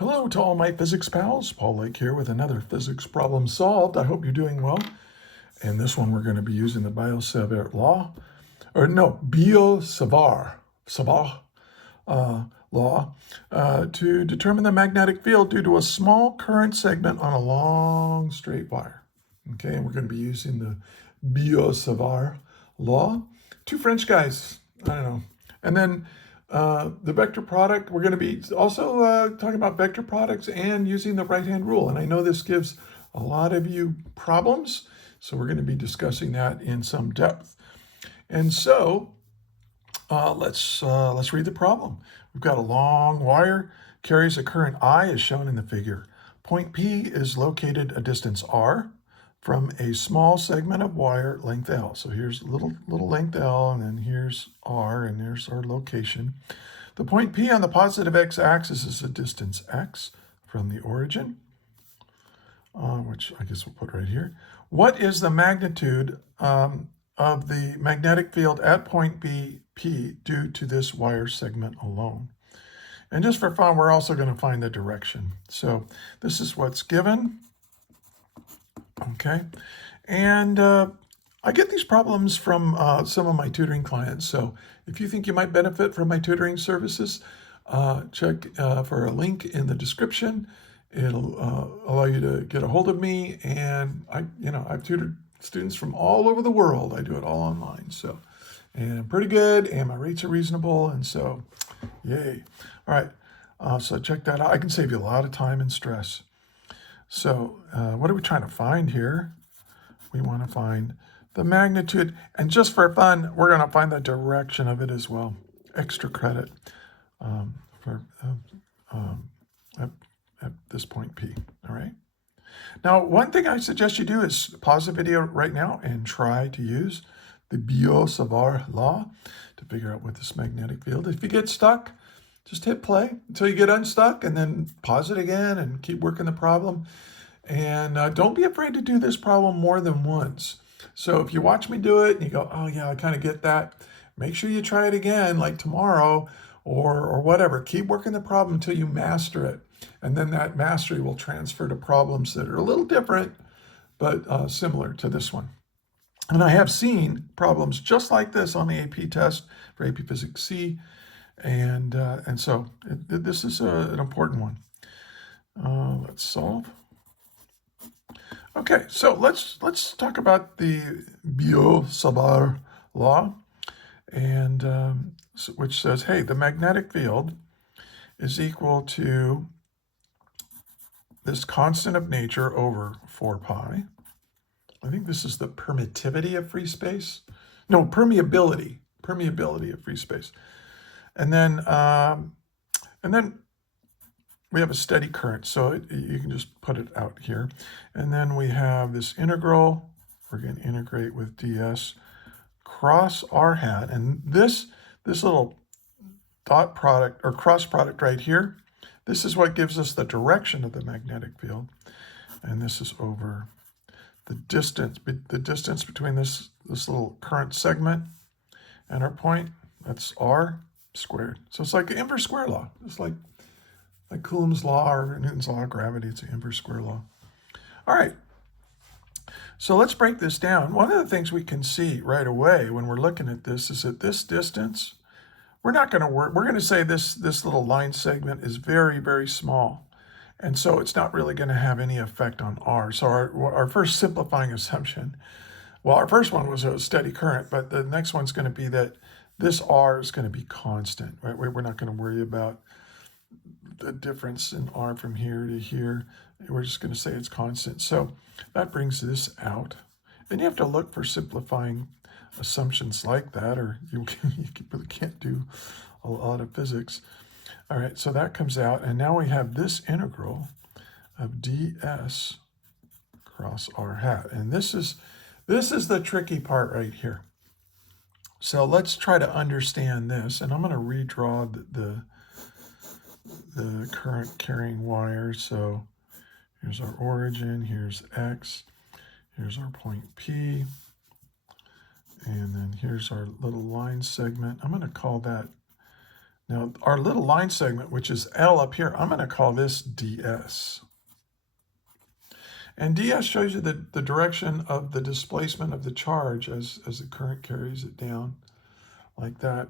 Hello to all my physics pals. Paul Lake here with another physics problem solved. I hope you're doing well. And this one we're going to be using the Biot-Savart law, or no, Biot-Savart law to determine the magnetic field due to a small current segment on a long straight wire. Okay, and we're going to be using the Biot-Savart law. Two French guys, I don't know. And then the vector product, we're going to be also talking about vector products and using the right-hand rule. And I know this gives a lot of you problems, so we're going to be discussing that in some depth. And so let's read the problem. We've got a long wire, carries a current I as shown in the figure. Point P is located a distance R from a small segment of wire length L. So here's little length L, and then here's R, and there's our location. The point P on the positive x-axis is a distance x from the origin, which I guess we'll put right here. What is the magnitude of the magnetic field at point P due to this wire segment alone? And just for fun, we're also going to find the direction. So this is what's given. Okay, and I get these problems from some of my tutoring clients. So if you think you might benefit from my tutoring services, check for a link in the description. It'll allow you to get a hold of me. And I've tutored students from all over the world. I do it all online. So, and pretty good, and my rates are reasonable. And so, yay. All right, so check that out. I can save you a lot of time and stress. So what are we trying to find here? We want to find the magnitude. And just for fun, we're going to find the direction of it as well. Extra credit at this point P. All right. Now, one thing I suggest you do is pause the video right now and try to use the Biot-Savart law to figure out what this magnetic field is. If you get stuck, just hit play until you get unstuck, and then pause it again and keep working the problem. And don't be afraid to do this problem more than once. So if you watch me do it and you go, oh yeah, I kind of get that, make sure you try it again, like tomorrow or whatever. Keep working the problem until you master it. And then that mastery will transfer to problems that are a little different, but similar to this one. And I have seen problems just like this on the AP test for AP Physics C. And so this is an important one. Let's solve. Okay, so let's talk about the Biot-Savart law, and which says, hey, the magnetic field is equal to this constant of nature over 4 pi. I think this is the permittivity of free space. No, permeability of free space. And then we have a steady current, so you can just put it out here. And then we have this integral. We're going to integrate with ds cross r hat. And this little dot product or cross product right here, this is what gives us the direction of the magnetic field. And this is over the distance between this little current segment and our point. That's r squared. So it's like an inverse square law. It's like Coulomb's law or Newton's law of gravity. It's an inverse square law. All right. So let's break this down. One of the things we can see right away when we're looking at this is that this distance, we're not going to work. We're going to say this little line segment is very, very small. And so it's not really going to have any effect on R. So our first simplifying assumption, well, our first one was a steady current, but the next one's going to be that this R is going to be constant, right? We're not going to worry about the difference in R from here to here. We're just going to say it's constant. So that brings this out. And you have to look for simplifying assumptions like that, or you really can't do a lot of physics. All right, so that comes out. And now we have this integral of ds cross r hat. And this is the tricky part right here. So let's try to understand this. And I'm going to redraw the current carrying wire. So here's our origin, here's X, here's our point P, and then here's our little line segment. I'm going to call that Now, our little line segment, which is L up here, I'm going to call this ds. And ds shows you the direction of the displacement of the charge as the current carries it down like that.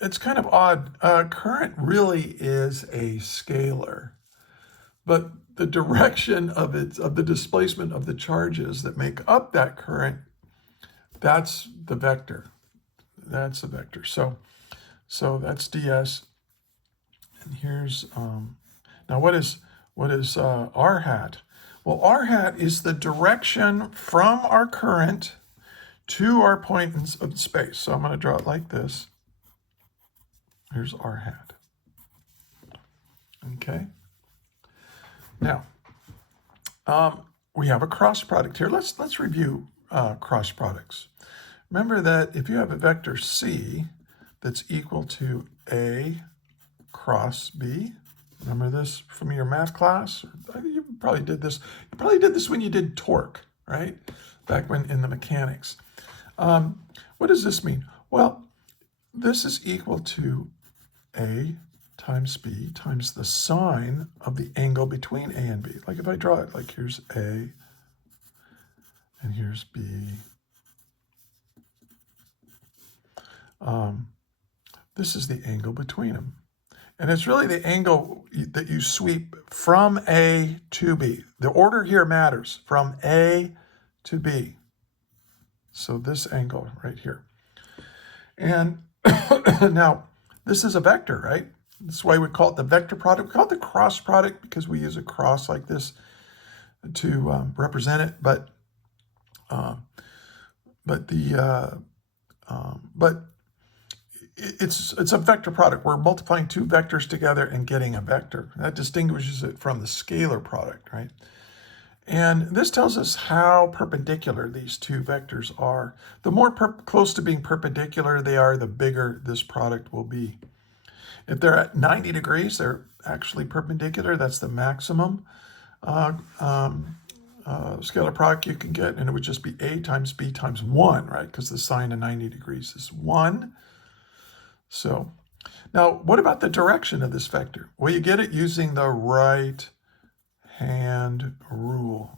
It's kind of odd. Current really is a scalar, but the direction of the displacement of the charges that make up that current, that's the vector. That's the vector. So that's ds. And here's now what is r hat? Well, r hat is the direction from our current to our point of space. So I'm going to draw it like this. Here's r hat. Okay. Now, we have a cross product here. Let's review cross products. Remember that if you have a vector c that's equal to a cross b, remember this from your math class? You probably did this. You probably did this when you did torque, right? Back when in the mechanics. What does this mean? Well, this is equal to a times b times the sine of the angle between a and b. Like if I draw it, like here's a and here's b. This is the angle between them. And it's really the angle that you sweep from A to B. The order here matters, from A to B. So this angle right here. And now, this is a vector, right? That's why we call it the vector product. We call it the cross product because we use a cross like this to represent it. But it's a vector product. We're multiplying two vectors together and getting a vector. That distinguishes it from the scalar product, right? And this tells us how perpendicular these two vectors are. The more close to being perpendicular they are, the bigger this product will be. If they're at 90 degrees, they're actually perpendicular. That's the maximum scalar product you can get, and it would just be a times b times 1, right? Because the sine of 90 degrees is 1. So now what about the direction of this vector? Well, you get it using the right-hand rule.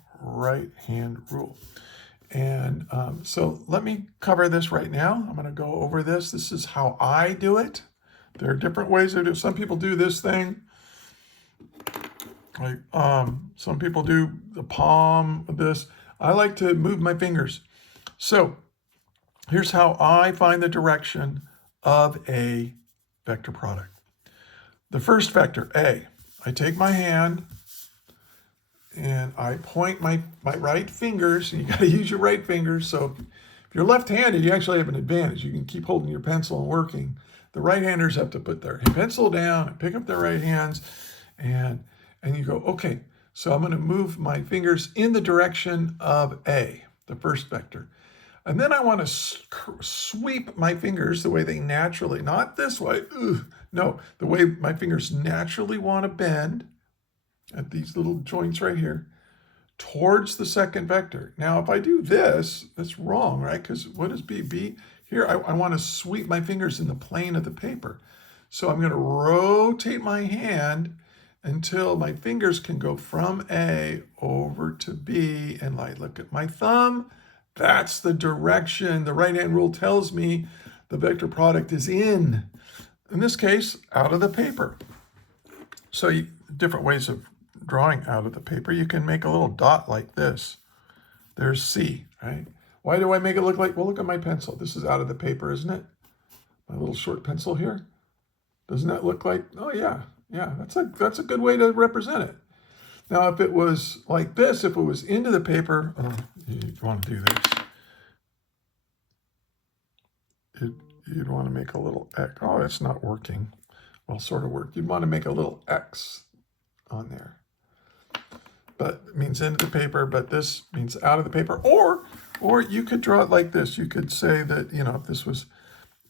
And so let me cover this right now. I'm going to go over this. This is how I do it. There are different ways to do it. Some people do this thing. Like some people do the palm of this. I like to move my fingers. So here's how I find the direction of a vector product. The first vector, A, I take my hand and I point my right fingers, and you got to use your right fingers. So if you're left-handed, you actually have an advantage. You can keep holding your pencil and working. The right-handers have to put their pencil down and pick up their right hands, and you go, okay, so I'm going to move my fingers in the direction of A, the first vector. And then I want to sweep my fingers the way they naturally, not this way, no, the way my fingers naturally want to bend at these little joints right here towards the second vector. Now, if I do this, that's wrong, right? Because what is B? B, here I want to sweep my fingers in the plane of the paper. So I'm going to rotate my hand until my fingers can go from A over to B, and I look at my thumb. That's the direction. The right-hand rule tells me the vector product is in this case, out of the paper. So different ways of drawing out of the paper. You can make a little dot like this. There's C, right? Why do I make it look like, well, look at my pencil. This is out of the paper, isn't it? My little short pencil here. Doesn't that look like, oh yeah, that's a good way to represent it. Now, if it was like this, if it was into the paper, you'd want to do this. You'd want to make a little X. Oh, it's not working. Well, sort of worked. You'd want to make a little X on there. But it means into the paper, but this means out of the paper. Or you could draw it like this. You could say that, if this was,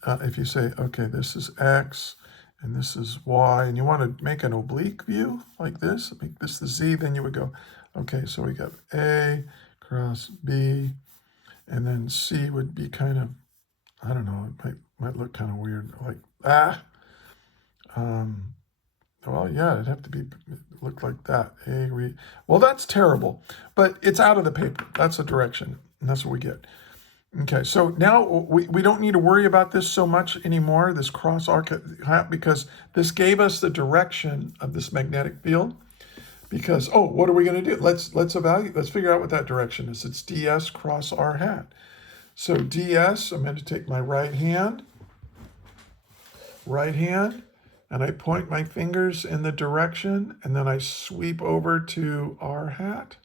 if you say, okay, this is X, and this is Y, and you want to make an oblique view like this, make this the Z, then you would go, okay, so we got A cross B, and then C would be kind of, I don't know, it might look kind of weird, like, Well, yeah, it'd have to be look like that. Well, that's terrible, but it's out of the paper. That's a direction, and that's what we get. Okay, so now we don't need to worry about this so much anymore, this cross arc hat, because this gave us the direction of this magnetic field. Because, oh, what are we going to do? Let's evaluate, let's figure out what that direction is. It's ds cross r hat. So ds, I'm going to take my right hand, and I point my fingers in the direction, and then I sweep over to r hat.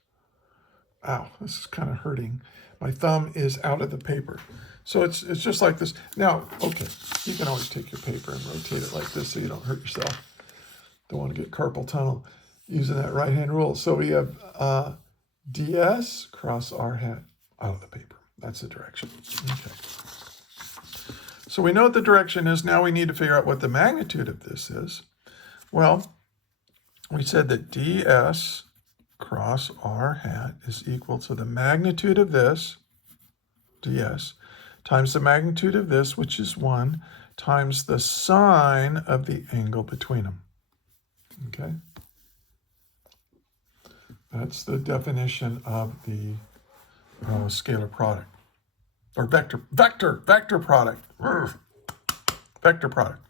Ow, this is kind of hurting. My thumb is out of the paper. So it's just like this. Now, okay, you can always take your paper and rotate it like this so you don't hurt yourself. Don't want to get carpal tunnel using that right-hand rule. So we have ds cross r hat out of the paper. That's the direction. Okay. So we know what the direction is. Now we need to figure out what the magnitude of this is. Well, we said that ds cross r hat is equal to the magnitude of this, ds, times the magnitude of this, which is 1, times the sine of the angle between them. Okay? That's the definition of the scalar product. Or vector product. Vector product.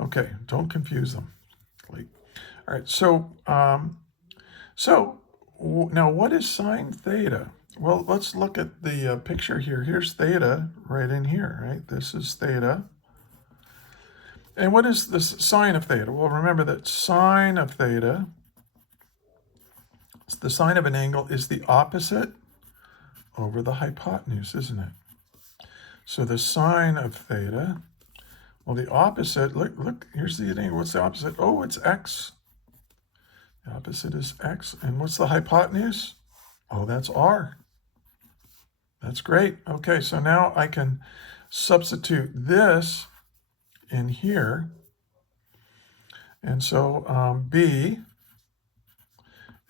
Okay, don't confuse them. All right, so now what is sine theta? Well, let's look at the picture here. Here's theta right in here, right? This is theta. And what is the sine of theta? Well, remember that sine of theta, the sine of an angle, is the opposite over the hypotenuse, isn't it? So the sine of theta, well, the opposite, look, here's the angle. What's the opposite? Oh, it's x. The opposite is x. And what's the hypotenuse? Oh, that's r. That's great. Okay, so now I can substitute this in here. And so b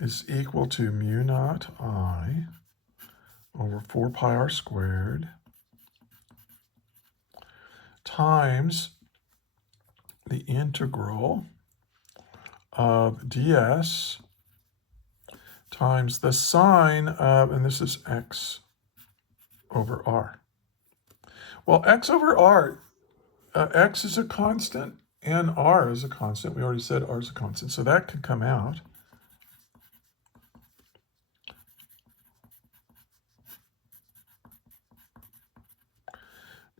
is equal to mu naught I over 4 pi r squared times the integral of ds times the sine of, and this is x over r. Well, x over r, x is a constant and r is a constant. We already said r is a constant, so that could come out.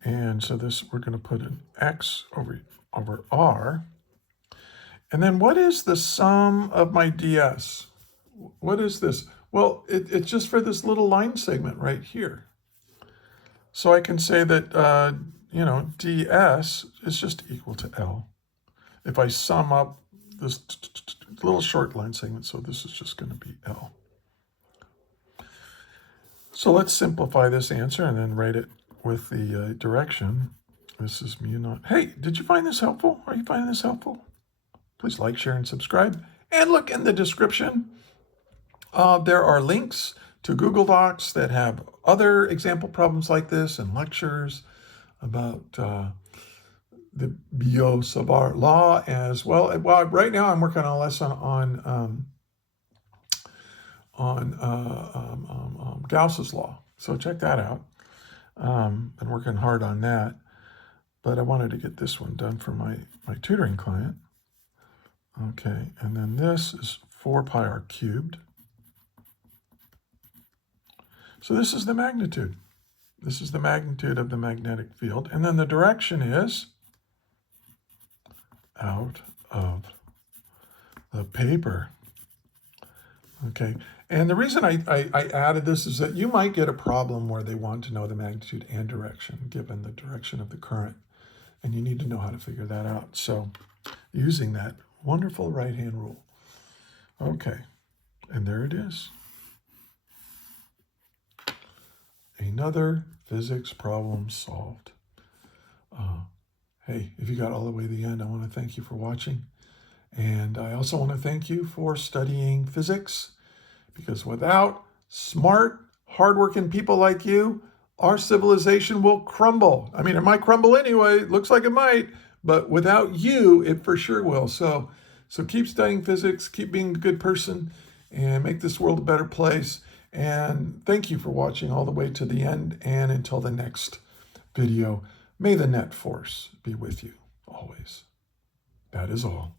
And so this, we're going to put an x over r. And then what is the sum of my ds? What is this? Well, it's just for this little line segment right here. So I can say that, ds is just equal to L. If I sum up this little short line segment, so this is just going to be L. So let's simplify this answer and then write it with the direction. This is mu naught. Hey, did you find this helpful? Are you finding this helpful? Please like, share, and subscribe. And look in the description. There are links to Google Docs that have other example problems like this and lectures about the Biot-Savart law as well. Well, right now I'm working on a lesson on Gauss's law. So check that out. Been working hard on that, but I wanted to get this one done for my tutoring client. Okay, and then this is 4 pi r cubed. So this is the magnitude. This is the magnitude of the magnetic field. And then the direction is out of the paper. Okay, and the reason I added this is that you might get a problem where they want to know the magnitude and direction given the direction of the current, and you need to know how to figure that out. So using that wonderful right-hand rule. Okay, and there it is. Another physics problem solved. Hey, if you got all the way to the end, I want to thank you for watching. And I also want to thank you for studying physics, because without smart, hardworking people like you, our civilization will crumble. I mean, it might crumble anyway. It looks like it might, but without you, it for sure will. So keep studying physics, keep being a good person, and make this world a better place. And thank you for watching all the way to the end. And until the next video, may the net force be with you always. That is all.